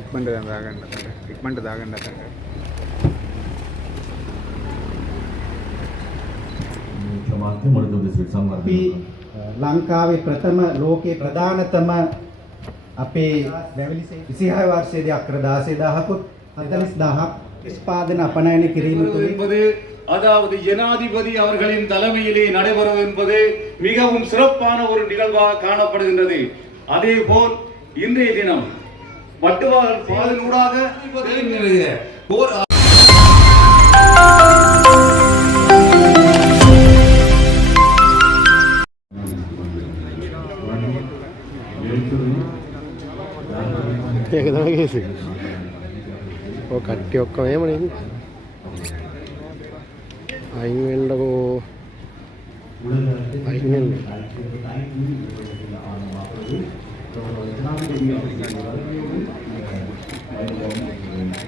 ఇక్మంట తాగండి అతను ఇక్మంట తాగండి అతను අපි ලංකාවේ ප්‍රථම ලෝකයේ ප්‍රධානතම අපේ 26 වර්ෂයේදී අක්‍ර 16000කුත් 44000ක් என்பது அதாவது ஜனாதிபதி அவர்களின் தலைமையிலே நடைபெறும் என்பது மிகவும் சிறப்பான ஒரு நிகழ்வாக காணப்படுகின்றது. அதே போல் இன்றைய தினம் வட்டுவார் பாதனூடாக போர் கேக்குதா கேசு ഓ കട്ടിയൊക്കെ വേമണി അയിങ്ങണ്ടോ അയിങ്ങണ്ട Thank.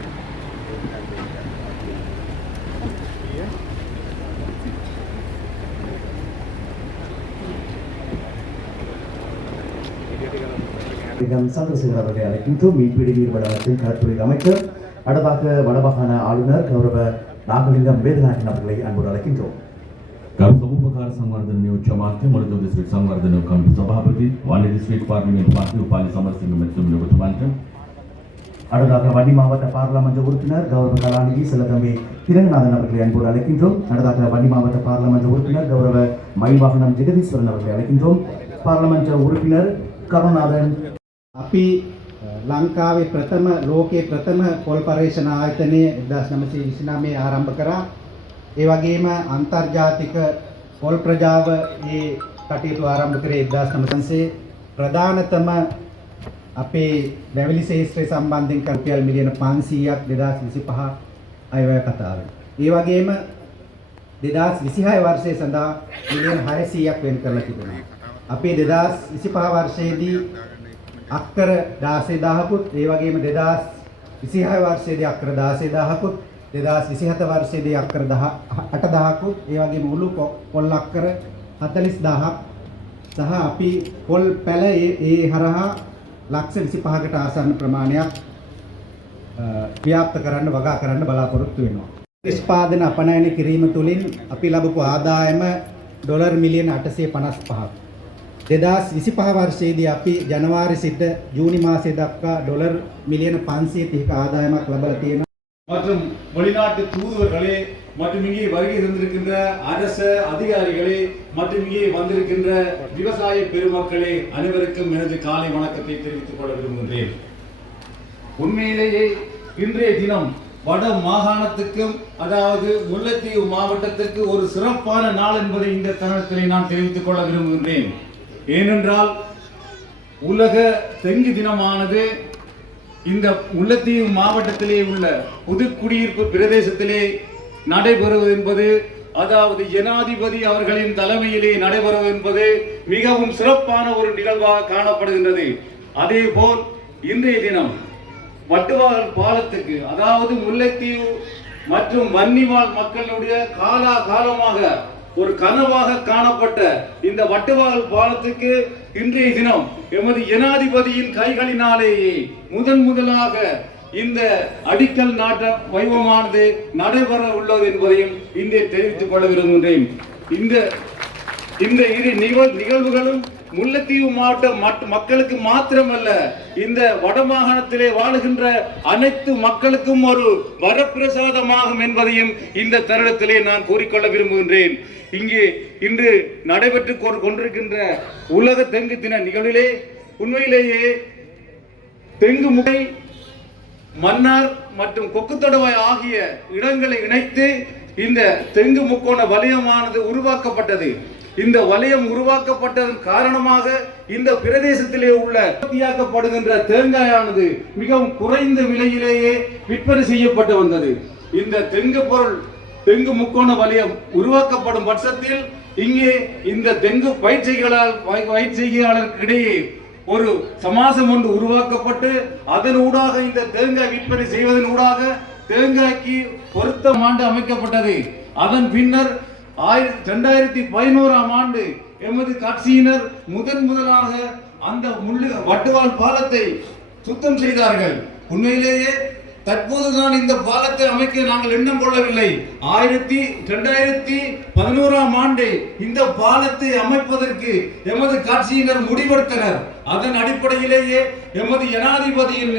சந்திரசேகர் அவர்களை அழைக்கின்றோம் மீன்பிடி நீர்வளத்தின் கடற்கரை அமைச்சர் அடுத்தாக வடமாகாண ஆளுநர் கௌரவ நாகலிங்கம் வேதநாயகன் அவர்களை அன்போடு ಅಳಕಿಂದ್ರು ಗೌರವ ಉಪಕಾರ ಸಂವರ್ಧನ ನ್ಯೂಸ್ ಜಮಾತೆ ಮರಜು ಡಿಸ್ಟ್ರಿಕ್ಟ್ ಸಂವರ್ಧನ ಕಮಿಟಿ ಸಭಾಪತಿ ವಾಲಿ அழைக்கின்றோம். உறுப்பினர் கௌரவ අපි ලංකාවේ ප්‍රථම ලෝකයේ ප්‍රථම පොල් පර්යේෂණ ආයතනය 1929 ආරම්භ කරා. ඒ වගේම අන්තර්ජාතික පොල් ප්‍රජාව මේ කටයුතු ආරම්භ කරේ 1900 ප්‍රධානතම අපේ වැවිලි ශේෂ්ත්‍රය සම්බන්ධයෙන් කල්පියල් මිලියන 500ක් 2025 අයවැය කතාවේ. ඒ වගේම 2026 වර්ෂයේ සඳහා මිලියන 600ක් වෙන් කරලා තිබෙනවා. අපේ 2025 වර්ෂයේදී අක්කර 16000කුත් ඒ වගේම 2026 වර්ෂයේදී අක්කර 16000කුත් 2027 වර්ෂයේදී අක්කර 8000කුත් ඒ වගේම උළු පො- පොල් අක්කර 40000ක් සහ අපි පොල් පැල ඒ ඒ හරහා ලක්ෂ 25කට ආසන්න ප්‍රමාණයක් අ, ව්‍යාප්ත කරන්න වගා කරන්න බලාපොරොත්තු වෙනවා. නිෂ්පාදන අපනයන කිරීම තුළින් අපි ලබපු ආදායම ඩොලර් මිලියන 855ක්. 2025 වර්ෂයේදී අපි ජනවාරි සිට ජූනි මාසය දක්වා ඩොලර් මිලියන 530ක ආදායමක් ලබා තියෙනවා. மற்றும் வெளிநாட்டு தூதுவர்களே மற்றும் இங்கே வருகை தந்திருக்கின்ற அரச அதிகாரிகளே மற்றும் இங்கே வந்திருக்கின்ற விவசாய பெருமக்களே அனைவருக்கும் எனது காலை வணக்கத்தை தெரிவித்துக் கொள்ள விரும்புகின்றேன் உண்மையிலேயே இன்றைய தினம் வட மாகாணத்துக்கும் அதாவது முல்லைத்தீவு மாவட்டத்திற்கு ஒரு சிறப்பான நாள் என்பதை இந்த தருணத்திலே நான் தெரிவித்துக் கொள்ள விரும்புகின்றேன் ஏனென்றால் உலக தெங்கு தினமானது இந்த முல்லைத்தீவு மாவட்டத்திலே உள்ள புதுக்குடியிருப்பு பிரதேசத்திலே நடைபெறுவது என்பது அதாவது ஜனாதிபதி அவர்களின் தலைமையிலே நடைபெறுவது என்பது மிகவும் சிறப்பான ஒரு நிகழ்வாக காணப்படுகின்றது. அதே போல் இன்றைய தினம் வட்டுவாகல் பாலத்துக்கு அதாவது முல்லைத்தீவு மற்றும் வன்னிவாழ் மக்களுடைய காலா காலமாக ஒரு கனவாக காணப்பட்ட இந்த வட்டவாகல் பாலத்துக்கு இன்றைய தினம் எமது ஜனாதிபதியின் கைகளினாலேயே முதன் முதலாக இந்த அடிக்கல் நாட்ட வைபவமானது நடைபெற உள்ளது என்பதையும் இங்கே தெரிவித்துக் கொள்ள விரும்புகின்றேன். இந்த இந்த இரு நிகழ்வுகளும் முல்லைத்தீவு மாவட்ட மக்களுக்கு மாத்திரமல்ல இந்த வடமாகாணத்திலே வாழுகின்ற அனைத்து மக்களுக்கும் ஒரு வரப்பிரசாதமாகும் என்பதையும் இந்த தருணத்திலே நான் கூறிக்கொள்ள விரும்புகின்றேன். இங்கே இன்று நடைபெற்று கொண்டிருக்கின்ற உலக தெங்கு தின நிகழ்விலே உண்மையிலேயே தெங்கு முகை மன்னார் மற்றும் கொக்குத்தொடவாய் ஆகிய இடங்களை இணைத்து இந்த தெங்கு முக்கோண வலயமானது உருவாக்கப்பட்டது. இந்த வலயம் உருவாக்கப்பட்டதன் காரணமாக இந்த பிரதேசத்திலே உள்ள உற்பத்தியாக்கப்படுகின்ற தேங்காயானது மிகவும் குறைந்த விலையிலேயே விற்பனை செய்யப்பட்டு வந்தது. இந்த தெங்கு பொருள் தெங்கு முக்கோண வலயம் உருவாக்கப்படும் பட்சத்தில் இங்கே இந்த தெங்கு பயிற்சிகளால் பயிற்சியாளர்களிடையே ஒரு சமாசம் ஒன்று உருவாக்கப்பட்டு அதன் ஊடாக இந்த தேங்காய் விற்பனை செய்வதன் ஊடாக தேங்காய்க்கு பொருத்தம் ஆண்டு அமைக்கப்பட்டது. அதன் பின்னர் ஆயிரத்தி ரெண்டாயிரத்தி பதினோராம் ஆண்டு எமது கட்சியினர் முதன் முதலாக அந்த முள்ளு வட்டுவால் பாலத்தை சுத்தம் செய்தார்கள். உண்மையிலேயே தற்போதுதான் இந்த பாலத்தை அமைக்க நாங்கள் எண்ணம் கொள்ளவில்லை. ஆயிரத்தி ரெண்டாயிரத்தி பதினோராம் ஆண்டு இந்த பாலத்தை அமைப்பதற்கு எமது கட்சியினர் முடிவெடுத்தனர். அதன் அடிப்படையிலேயே எமது ஜனாதிபதியின்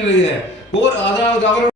போர் அதாவது அவர்